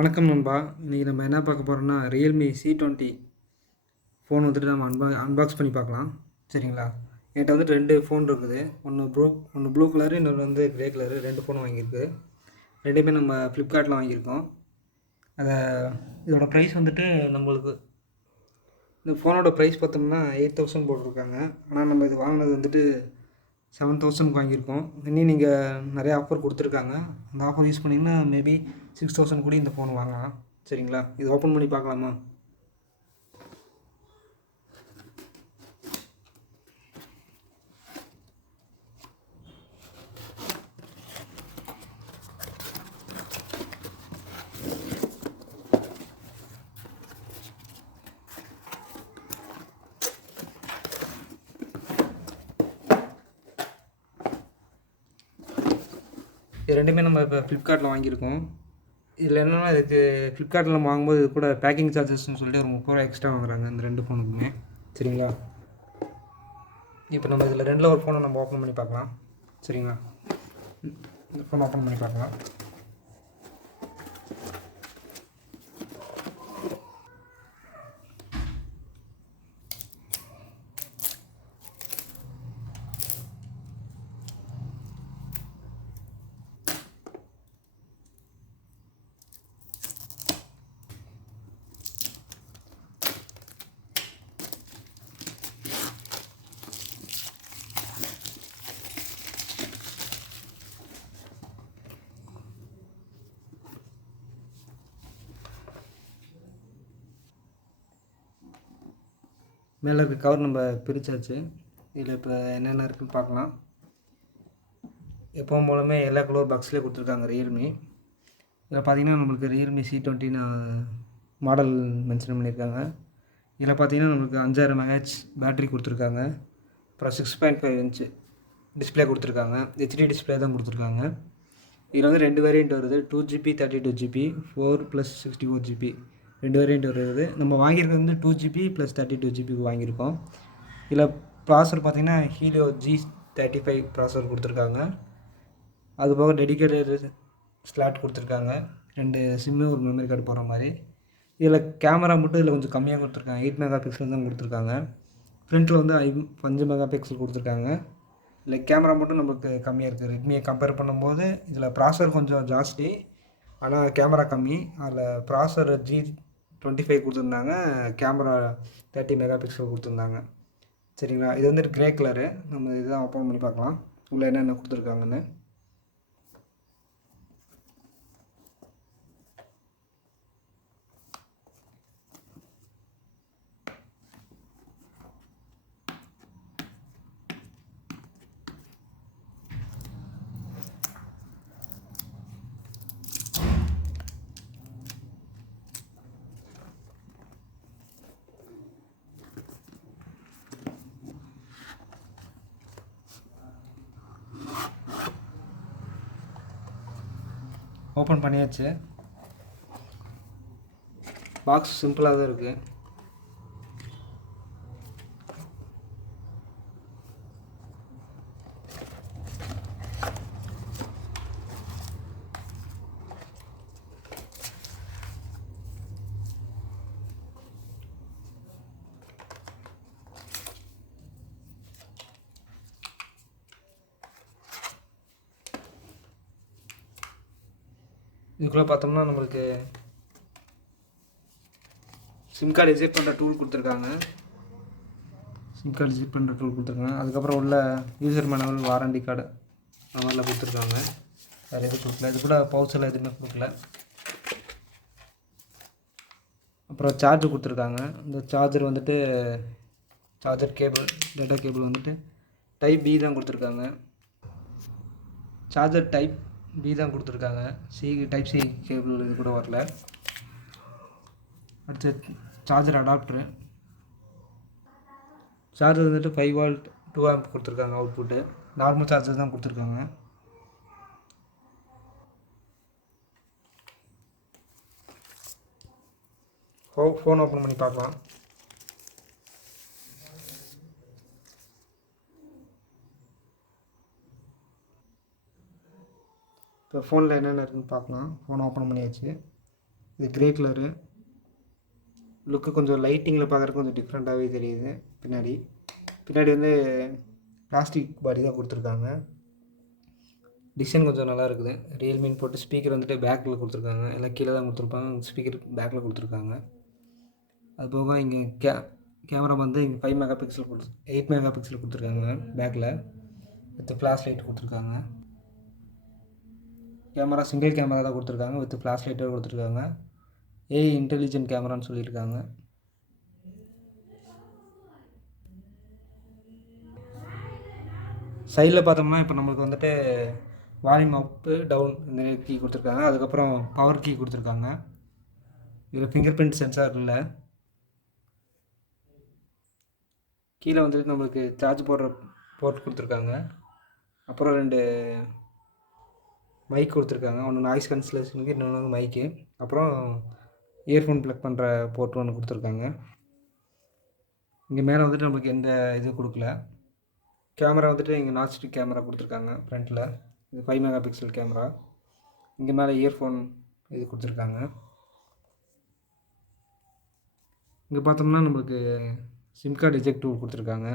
வணக்கம் நண்பா. இன்றைக்கி நம்ம என்ன பார்க்க போகிறோம்னா Realme C20 ஃபோன் வந்துட்டு நம்ம அன்பாக்ஸ் பண்ணி பார்க்கலாம். சரிங்களா? என்கிட்ட வந்துட்டு 2 ஃபோன் இருக்குது. ஒன்று ப்ளூ கலரு, இன்னொரு வந்து க்ரே கலரு. 2 ஃபோன் வாங்கியிருக்கு. ரெண்டுமே நம்ம ஃப்ளிப்கார்ட்டில் வாங்கியிருக்கோம். இதோட ப்ரைஸ் வந்துட்டு நம்மளுக்கு இந்த ஃபோனோட ப்ரைஸ் பார்த்தோம்னா 8000 போட்டிருக்காங்க. ஆனால் நம்ம இது வாங்கினது வந்துட்டு 7000 வாங்கியிருக்கோம். இன்னும் நீங்கள் நிறைய ஆஃபர் கொடுத்துருக்காங்க. அந்த ஆஃபர் யூஸ் பண்ணிங்கன்னா மேபி 6000 கூட இந்த ஃபோன் வாங்கலாம். சரிங்களா? இது ஓப்பன் பண்ணி பார்க்கலாமா? இது ரெண்டுமே நம்ம இப்போ ஃப்ளிப்கார்ட்டில் வாங்கியிருக்கோம். இதில் என்னென்னா, இதுக்கு ஃப்ளிப்கார்ட்டில் நம்ம வாங்கும்போது இது கூட பேக்கிங் சார்ஜஸ்ன்னு சொல்லிட்டு ஒரு 30 ரூபா எக்ஸ்ட்ரா வாங்குறாங்க இந்த 2 ஃபோனுக்குமே. சரிங்களா? இப்போ நம்ம இதில் 2ல் ஒரு ஃபோனை நம்ம ஓப்பன் பண்ணி பார்க்கலாம். சரிங்களா? இந்த ஃபோன் ஓப்பன் பண்ணி பார்க்கலாம். மேலே இருக்க கவர் நம்ம பிரித்தாச்சு. இதில் இப்போ என்னென்ன இருக்குதுன்னு பார்க்கலாம். எப்பவும் போலமே எல்லா கலர் பாக்ஸ்லேயே கொடுத்துருக்காங்க Realme. இதில் பார்த்தீங்கன்னா நம்மளுக்கு Realme C20 மாடல் மென்ஷன் பண்ணியிருக்காங்க. இதில் பார்த்தீங்கன்னா நம்மளுக்கு 5000 mAh பேட்ரி கொடுத்துருக்காங்க. அப்புறம் 6.5 இன்ச்சு டிஸ்பிளே கொடுத்துருக்காங்க. HD டிஸ்பிளே தான் கொடுத்துருக்காங்க. இதில் வந்து 2 வேரியண்ட் வருது. 2GB 32GB 4+64GB 2 வேரியண்ட் வருது. நம்ம வாங்கியிருக்கிறது வந்து 2GB + 32GB வாங்கியிருக்கோம். இதில் ப்ராசர் பார்த்திங்கன்னா Helio G35 ப்ராசர் கொடுத்துருக்காங்க. அதுபோக டெடிக்கேட்டட் ஸ்லாட் கொடுத்துருக்காங்க. 2 சிம்மு ஒரு மெமரி கார்டு போடுற மாதிரி. இதில் கேமரா மட்டும் இதில் கொஞ்சம் கம்மியாக கொடுத்துருக்காங்க. 8 மெகா பிக்சல் தான் கொடுத்துருக்காங்க. ஃப்ரண்ட்டில் வந்து 5 மெகா பிக்சல் கொடுத்துருக்காங்க. இதில் கேமரா மட்டும் நம்மளுக்கு கம்மியாக இருக்குது. ரெட்மியை கம்பேர் பண்ணும்போது இதில் ப்ராசர் கொஞ்சம் ஜாஸ்தி, ஆனால் கேமரா கம்மி. அதில் ப்ராசர் G25 கொடுத்துருந்தாங்க, கேமரா 30 மெகா பிக்சல் கொடுத்துருந்தாங்க. சரிங்களா? இது வந்துட்டு க்ரே கலரு. நம்ம இதுதான் ஓப்பன் பண்ணி பார்க்கலாம் உள்ளே என்னென்ன கொடுத்துருக்காங்கன்னு. ஓப்பன் பண்ணியாச்சு. பாக்ஸ் சிம்பிளாக தான் இருக்குது. இதுக்குள்ளே பார்த்தோம்னா நம்மளுக்கு சிம் கார்டு எஜெக்ட் பண்ணுற டூல் கொடுத்துருக்காங்க. அதுக்கப்புறம் உள்ள யூசர் மேனுவல், வாரண்டி கார்டு அந்த மாதிரிலாம் கொடுத்துருக்காங்க. வேறு எதுவும் கொடுக்கல. இது கூட பவுச்செல்லாம் எதுவுமே கொடுக்கல. அப்புறம் சார்ஜர் கொடுத்துருக்காங்க. இந்த சார்ஜர் வந்துட்டு சார்ஜர் கேபிள், டேட்டா கேபிள் வந்துட்டு டைப் பி தான் கொடுத்துருக்காங்க. சார்ஜர் டைப் பி தான் கொடுத்துருக்காங்க. டைப் சி கேபிள் இது கூட வரல. அடுத்து சார்ஜர் அடாப்டரு. சார்ஜர் வந்துட்டு 5 volt 2 amp கொடுத்துருக்காங்க. அவுட்புட்டு நார்மல் சார்ஜர் தான் கொடுத்துருக்காங்க. ஃபோன் ஓப்பன் பண்ணி பார்க்கலாம். இப்போ ஃபோனில் என்னென்ன இருக்குதுன்னு பார்க்கலாம். ஃபோன் ஓப்பன் பண்ணியாச்சு. இது க்ரே கலரு. லுக்கு கொஞ்சம் லைட்டிங்கில் பார்க்குறதுக்கு கொஞ்சம் டிஃப்ரெண்ட்டாகவே தெரியுது. பின்னாடி வந்து பிளாஸ்டிக் பாடி தான் கொடுத்துருக்காங்க. டிசைன் கொஞ்சம் நல்லா இருக்குது. ரியல்மின்னு போட்டு ஸ்பீக்கர் வந்துட்டு பேக்கில் கொடுத்துருக்காங்க. எல்லாம் கீழே தான் கொடுத்துருப்பாங்க. ஸ்பீக்கர் பேக்கில் கொடுத்துருக்காங்க. அது போக இங்கே கேமரா வந்து இங்கே 5 மெகா பிக்சல் 8 மெகா பிக்சல் கொடுத்துருக்காங்க பேக்கில். வித் ஃப்ளாஷ் லைட் கொடுத்துருக்காங்க. கேமரா சிங்கிள் கேமரா தான் கொடுத்துருக்காங்க. வித் ஃப்ளாஷ் லைட்டோடு கொடுத்துருக்காங்க. ஏஐ இன்டெலிஜென்ட் கேமரான்னு சொல்லியிருக்காங்க. சைடில் பார்த்தோம்னா இப்போ நம்மளுக்கு வந்துட்டு வால்யூம் அப்பு டவுன் இந்த கீ கொடுத்துருக்காங்க. அதுக்கப்புறம் பவர் கீ கொடுத்துருக்காங்க. இதில் ஃபிங்கர் பிரிண்ட் சென்சார் இல்லை. கீழே வந்துட்டு நம்மளுக்கு சார்ஜ் போடுற போர்ட் கொடுத்துருக்காங்க. அப்புறம் 2 மைக் கொடுத்துருக்காங்க. ஒன்று நாய்ஸ் கேன்சலேஷனுக்கு, இன்னொன்று வந்து மைக்கு. அப்புறம் இயர்ஃபோன் ப்ளக் பண்ணுற போர்ட் ஒன்று கொடுத்துருக்காங்க. இங்கே மேலே வந்துட்டு நம்மளுக்கு எந்த இது கொடுக்கல. கேமரா வந்துட்டு இங்கே நாஸ்டிக் கேமரா கொடுத்துருக்காங்க ஃப்ரண்ட்டில். இது 5 மெகா பிக்சல் கேமரா. இங்கே மேலே இயர்ஃபோன் இது கொடுத்துருக்காங்க. இங்கே பார்த்தோம்னா நம்மளுக்கு சிம் கார்டு எஜெக்ட் டூல் கொடுத்துருக்காங்க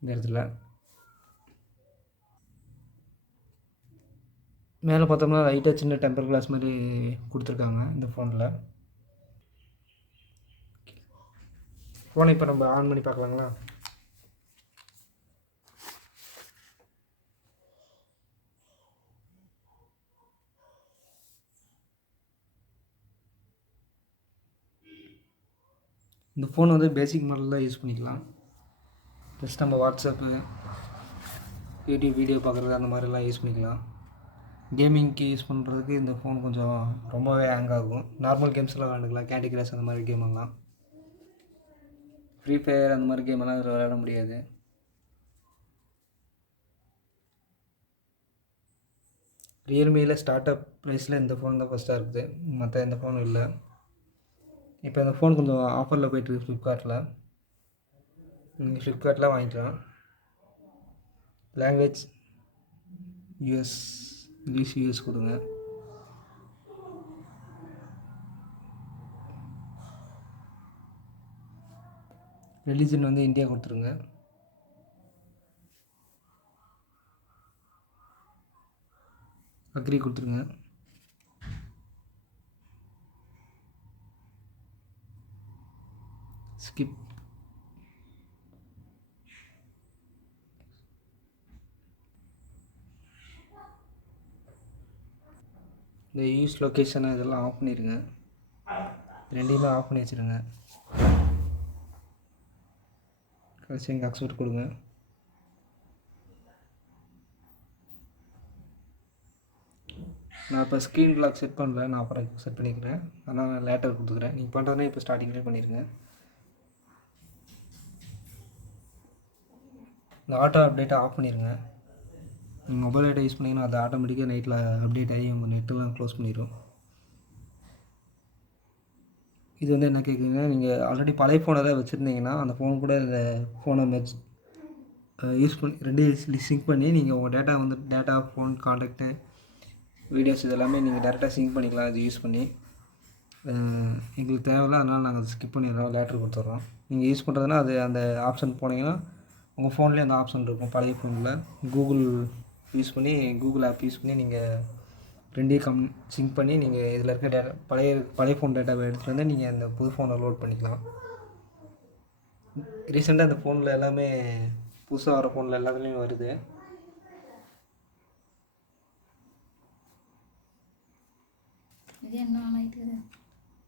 இந்த இடத்துல. மேலே பார்த்தோம்னா லைட்டாக சின்ன டெம்பர் கிளாஸ் மாதிரி கொடுத்துருக்காங்க இந்த ஃபோனில். ஃபோனை இப்போ நம்ம ஆன் பண்ணி பார்க்கலாங்களா? இந்த ஃபோன் வந்து பேசிக் மாடல் தான் யூஸ் பண்ணிக்கலாம். ஜஸ்ட் நம்ம வாட்ஸ்அப்பு, யூடியூப் வீடியோ பார்க்குறது அந்த மாதிரிலாம் யூஸ் பண்ணிக்கலாம். கேமிங்க்கு யூஸ் பண்ணுறதுக்கு இந்த ஃபோன் கொஞ்சம் ரொம்பவே ஹேங் ஆகும். நார்மல் கேம்ஸ்லாம் விளாண்டுக்கலாம். கேண்டி கிராஷ் அந்த மாதிரி கேமெல்லாம், ஃப்ரீ ஃபயர் அந்த மாதிரி கேமெல்லாம் இதில் விளையாட முடியாது. ரியல்மியில் ஸ்டார்ட் அப் ப்ரைஸில் இந்த ஃபோன் தான் ஃபஸ்ட்டாக இருக்குது. மற்ற எந்த ஃபோனும் இல்லை. இப்போ இந்த ஃபோன் கொஞ்சம் ஆஃபரில் போய்ட்டுருக்கு ஃப்ளிப்கார்ட்டில். நீங்கள் ஃப்ளிப்கார்ட்டில் வாங்கிக்கலாம். லாங்குவேஜ் யூஎஸ், இங்கிலீஷ் யூஎஸ் கொடுங்க. ரிலீஜன் வந்து இந்தியா கொடுத்துருங்க. அக்ரி கொடுத்துருங்க. ஸ்கிப். இந்த யூஸ் லொக்கேஷனை இதெல்லாம் ஆஃப் பண்ணிடுங்க. ரெண்டையுமே ஆஃப் பண்ணி வச்சுருங்க. கடைசி எங்கள் அக்செப்ட் கொடுங்க. நான் இப்போ ஸ்க்ரீன் லாக் செட் பண்ணல, நான் அப்புறம் செட் பண்ணிக்கிறேன். அதனால் நான் லேட்டர் கொடுத்துக்கிறேன். நீங்கள் பண்ணுறதுனா இப்போ ஸ்டார்டிங்லேயே பண்ணிடுங்க. இந்த ஆட்டோ அப்டேட்டை ஆஃப் பண்ணிடுங்க. நீங்கள் மொபைல் டேட்டா யூஸ் பண்ணிங்கன்னா அது ஆட்டோமேட்டிக்காக நைட்டில் அப்டேட் ஆகி உங்கள் நெட்டெல்லாம் க்ளோஸ் பண்ணிடும். இது வந்து என்ன கேட்குறீங்கன்னா, நீங்கள் ஆல்ரெடி பழைய ஃபோனை தான் வச்சுருந்தீங்கன்னா அந்த ஃபோன் கூட இந்த ஃபோனை யூஸ் பண்ணி ரெண்டையும் சிங்க் பண்ணி நீங்கள் உங்கள் டேட்டா வந்து டேட்டா, ஃபோன், கான்டாக்டு, வீடியோஸ் இதெல்லாமே நீங்கள் டேரெக்டாக சிங்க் பண்ணிக்கலாம் இது யூஸ் பண்ணி. எங்களுக்கு தேவையில்லை, அதனால் நாங்கள் ஸ்கிப் பண்ணிடுறோம், லேட்டர் கொடுத்துட்றோம். நீங்கள் யூஸ் பண்ணுறதுனா அது அந்த ஆப்ஷன் போனீங்கன்னா உங்கள் ஃபோன்லேயே அந்த ஆப்ஷன் இருக்கும். பழைய ஃபோனில் கூகுள் யூஸ் பண்ணி, கூகுள் ஆப் யூஸ் பண்ணி நீங்கள் ரெண்டையும் சிங்க் பண்ணி நீங்கள் இதில் இருக்க டேட்டா பழைய ஃபோன் டேட்டாவை எடுத்துகிட்டு வந்து நீங்கள் அந்த புது ஃபோனை லோட் பண்ணிக்கலாம். ரீசெண்டாக அந்த ஃபோனில் எல்லாமே புதுசாக வர ஃபோனில் எல்லாத்துலேயும் வருது.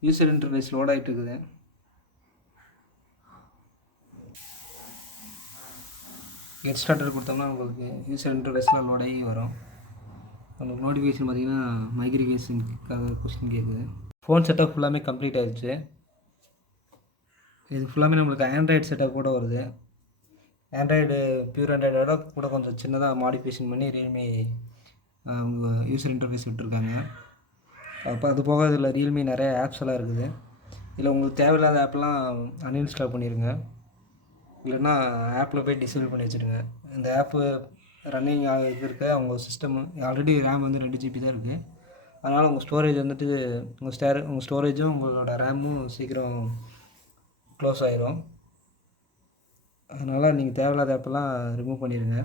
யூசர் இன்டர்ஃபேஸ் லோட் ஆகிட்டு இருக்குது. கெட் ஸ்டார்டர் கொடுத்தோம்னா உங்களுக்கு யூசர் இன்டர்ஃபேஸ்லாம் லோட் ஆகி வரும். உங்களுக்கு நோட்டிஃபிகேஷன் பார்த்தீங்கன்னா மைக்ரிகேஷனுக்காக கொஸ்டின் கேட்குது. ஃபோன் செட்டப் ஃபுல்லாமே கம்ப்ளீட் ஆகிடுச்சு. இது ஃபுல்லாமே நம்மளுக்கு ஆண்ட்ராய்டு செட்டப் கூட வருது. ஆண்ட்ராய்டு பியூர் ஆண்ட்ராய்டோட கூட கொஞ்சம் சின்னதாக மாடிஃபிகேஷன் பண்ணி ரியல்மி அவங்க யூசர் இன்டர்ஃபேஸ் விட்டுருக்காங்க. அப்போ அது போக இதில் ரியல்மி நிறைய ஆப்ஸ் எல்லாம் இருக்குது. இதில் உங்களுக்கு தேவையில்லாத ஆப்லாம் அன்இன்ஸ்டால் பண்ணிடுங்க. இல்லைன்னா ஆப்பில் போய் டிசேபிள் பண்ணி வச்சுடுங்க. இந்த ஆப்பு ரன்னிங் இது இருக்க அவங்க சிஸ்டம் ஆல்ரெடி ரேம் வந்து 2 GB தான் இருக்குது. அதனால் உங்கள் ஸ்டோரேஜ் வந்துட்டு உங்கள் ஸ்டோரேஜும் உங்களோட ரேமும் சீக்கிரம் க்ளோஸ் ஆயிரும். அதனால் நீங்கள் தேவையில்லாத ஆப்பெல்லாம் ரிமூவ் பண்ணிடுங்க.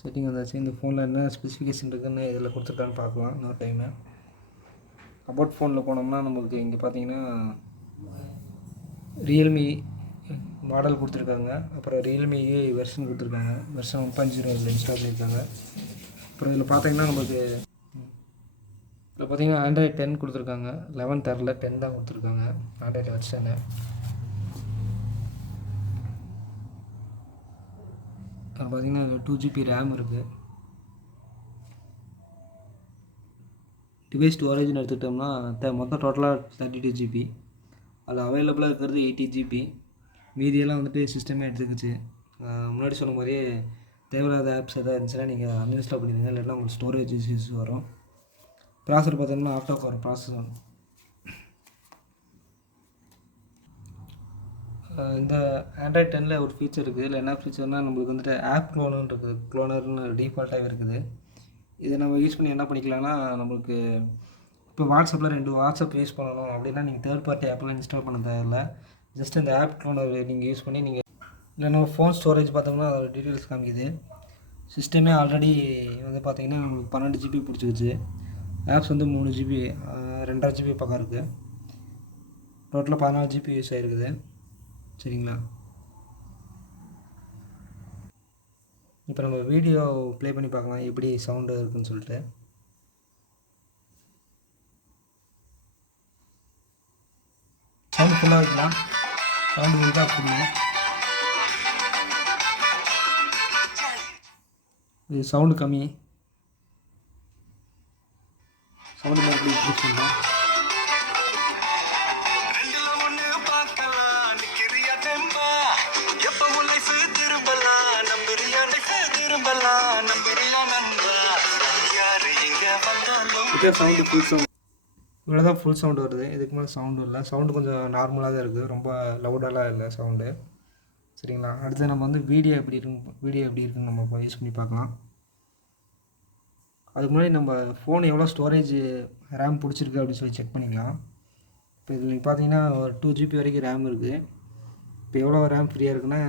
செட்டிங் வந்தாச்சு. இந்த ஃபோனில் என்ன ஸ்பெசிஃபிகேஷன் இருக்குதுன்னு இதில் கொடுத்துருக்கான்னு பார்க்கலாம் இன்னொரு டைமு. அபவுட் ஃபோனில் போனோம்னா நம்மளுக்கு இங்கே பார்த்தீங்கன்னா ரியல்மி மாடல் கொடுத்துருக்காங்க. அப்புறம் ரியல்மி வெர்ஷன் கொடுத்துருக்காங்க. வெர்ஷன் 1.0 இதில் இன்ஸ்டால் பண்ணியிருக்காங்க. அப்புறம் இதில் பார்த்தீங்கன்னா நம்மளுக்கு இதில் பார்த்தீங்கன்னா ஆண்ட்ராய்டு 10 கொடுத்துருக்காங்க. 11 தரல, 10 தான் கொடுத்துருக்காங்க ஆண்ட்ராய்டு வெர்ஷனு. பார்த்தீங்கன்னா 2 GB ரேம் இருக்குது. டிவைஸ் ஸ்டோரேஜ்னு எடுத்துக்கிட்டோம்னா மொத்தம் டோட்டலாக 32 GB. அது அவைலபிளாக இருக்கிறது 80 GB. மீதியெல்லாம் வந்துட்டு சிஸ்டமே எடுத்துக்கிச்சு. முன்னாடி சொன்ன மாதிரியே தேவையில்லாத ஆப்ஸ் எதாவது இருந்துச்சுன்னா நீங்கள் அன்இன்ஸ்டால் பண்ணிடுங்க, இல்லைன்னா உங்களுக்கு ஸ்டோரேஜ் இஷ்யூஸ் வரும். ப்ராசர் பார்த்தோம்னா ஆஃப்டர் கோர் ப்ராசஸர். இந்த ஆண்ட்ராய்டு 10ல் ஒரு ஃபீச்சர் இருக்குது. இதில் என்ன ஃபீச்சர்னால் நம்மளுக்கு வந்துட்டு ஆப் க்ளோனர்னு இருக்குது. க்ளோனர்னு டிஃபால்ட்டாகவே இருக்குது. இதை நம்ம யூஸ் பண்ணி என்ன பண்ணிக்கலாம்னா, நம்மளுக்கு இப்போ வாட்ஸ்அப்பில் 2 வாட்ஸ்அப் யூஸ் பண்ணணும் அப்படின்னா நீங்கள் தேர்ட் பார்ட்டி ஆப்லாம் இன்ஸ்டால் பண்ண தேவையில்லை. ஜஸ்ட் இந்த ஆப் க்ளோனர் நீங்கள் யூஸ் பண்ணி நீங்கள் இல்லை நம்ம ஃபோன் ஸ்டோரேஜ் பார்த்தோம்னா அதோட டீட்டெயில்ஸ் காமிக்குது. சிஸ்டமே ஆல்ரெடி வந்து பார்த்திங்கன்னா நம்மளுக்கு 12 GB பிடிச்சிக்கிச்சு. ஆப்ஸ் வந்து 3 GB 2.5 GB பக்கம் இருக்குது. டோட்டலாக 14 GB யூஸ் ஆகிருக்குது. சரிங்களா? இப்போ நம்ம வீடியோ ப்ளே பண்ணி பார்க்கலாம் எப்படி சவுண்டு இருக்குதுன்னு சொல்லிட்டு. சவுண்டு ஃபுல்லாக வைக்கலாம். சவுண்டு வந்தால் ஃபுல்லாக இது சவுண்டு கம்மி. சவுண்டு மாதிரி இன்க்ரீஸ் பண்ணலாம். இப்போ சவுண்டு ஃபுல் சவுண்ட் இவ்வளோ தான் ஃபுல் சவுண்டு வருது. இதுக்கு மேலே சவுண்டு இல்லை. சவுண்டு கொஞ்சம் நார்மலாக தான் இருக்குது, ரொம்ப லவுடாலாம் இல்லை சவுண்டு. சரிங்களா? அடுத்து நம்ம வந்து வீடியோ எப்படி இருக்குன்னு நம்ம யூஸ் பண்ணி பார்க்கலாம். அதுக்கு முன்னாடி நம்ம ஃபோன் எவ்வளோ ஸ்டோரேஜ் ரேம் பிடிச்சிருக்கு அப்படின்னு சொல்லி செக் பண்ணிக்கலாம். இப்போ இதில் நீங்கள் பார்த்தீங்கன்னா ஒரு 2 GB வரைக்கும் ரேம் இருக்குது. இப்போ எவ்வளோ ரேம் ஃப்ரீயாக இருக்குன்னா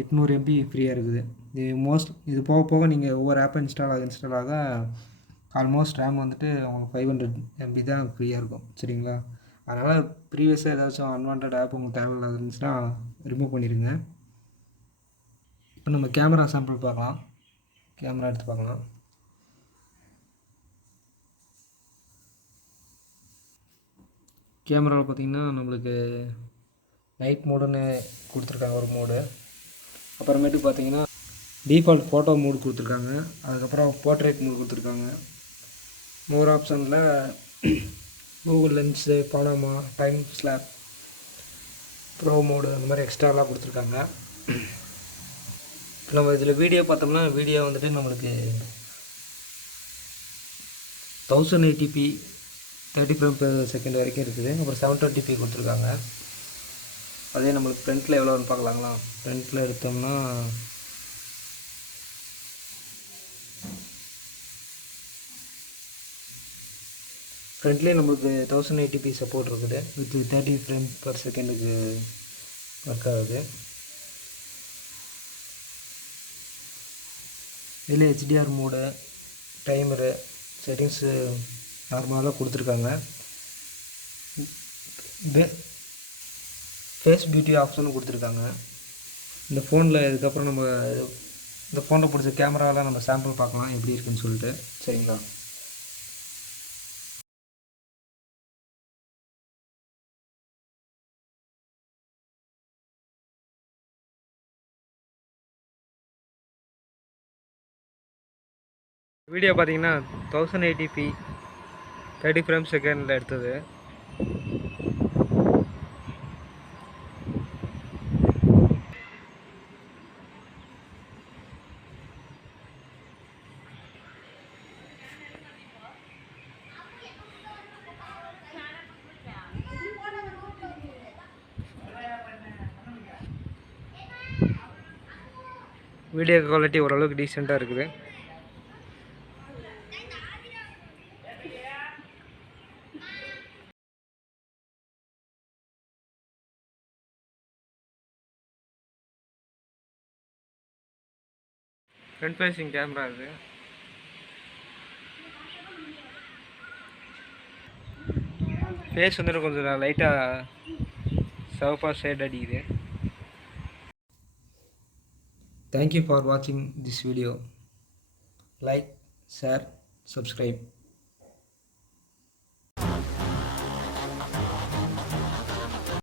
800 MB ஃப்ரீயாக இருக்குது. இது போக போக நீங்கள் ஒவ்வொரு ஆப்பை இன்ஸ்டால் ஆக ஆல்மோஸ்ட் ரேம் வந்துட்டு உங்களுக்கு 500 MB தான் ஃப்ரீயாக இருக்கும். சரிங்களா? அதனால் ப்ரீவியஸாக ஏதாச்சும் அன்வான்ட் ஆப் உங்களுக்கு தேவையில்லாத இருந்துச்சுன்னா ரிமூவ் பண்ணிடுங்க. இப்போ நம்ம கேமரா சாம்பிள் பார்க்கலாம். கேமரா எடுத்து பார்க்கலாம். கேமராவில் பார்த்திங்கன்னா நம்மளுக்கு நைட் மோடுன்னு கொடுத்துருக்காங்க ஒரு மோடு. அப்புறமேட்டு பார்த்திங்கன்னா டிஃபால்ட் ஃபோட்டோ மோடு கொடுத்துருக்காங்க. அதுக்கப்புறம் போர்ட்ரேட் மோடு கொடுத்துருக்காங்க. மோர் ஆப்ஷனில் Google lens, Panama, time slab, bro mode அந்த மாதிரி எக்ஸ்ட்ராலாம் கொடுத்துருக்காங்க. இப்போ நம்ம இதில் வீடியோ பார்த்தோம்னா வீடியோ வந்துட்டு நம்மளுக்கு 1080p 30 frames/second வரைக்கும் இருக்குது. அப்புறம் 720p கொடுத்துருக்காங்க. அதே நம்மளுக்கு ஃப்ரண்ட்டில் எவ்வளோன்னு பார்க்கலாங்களா? ஃப்ரண்ட்டில் எடுத்தோம்னா ஃப்ரண்ட்லேயே நம்மளுக்கு 1080p சப்போர்ட் இருக்குது. வித் 30 frames/second ஒர்க் ஆகுது. இதில் HDR மோடு, டைமரு, செட்டிங்ஸு நார்மலாக தான் கொடுத்துருக்காங்க. ஃபேஸ் பியூட்டி ஆப்ஷனும் கொடுத்துருக்காங்க. இந்த ஃபோனில் இதுக்கப்புறம் நம்ம இந்த ஃபோனில் பிடிச்ச கேமராவில் நம்ம சாம்பிள் பார்க்கலாம் எப்படி இருக்குன்னு சொல்லிட்டு. சரிங்களா? வீடியோ பார்த்தீங்கன்னா 1080p 30 frames/second எடுத்தது. வீடியோ குவாலிட்டி ஓரளவுக்கு டீசெண்டாக இருக்குது. ஃப்ரண்ட் ஃபேஸிங் கேமரா இது. ஃபேஸ் வந்துட்டு கொஞ்சம் லைட்டாக சிவப்பாக ஷேட் அடிக்குது. Thank you for watching this video. Like, share, subscribe.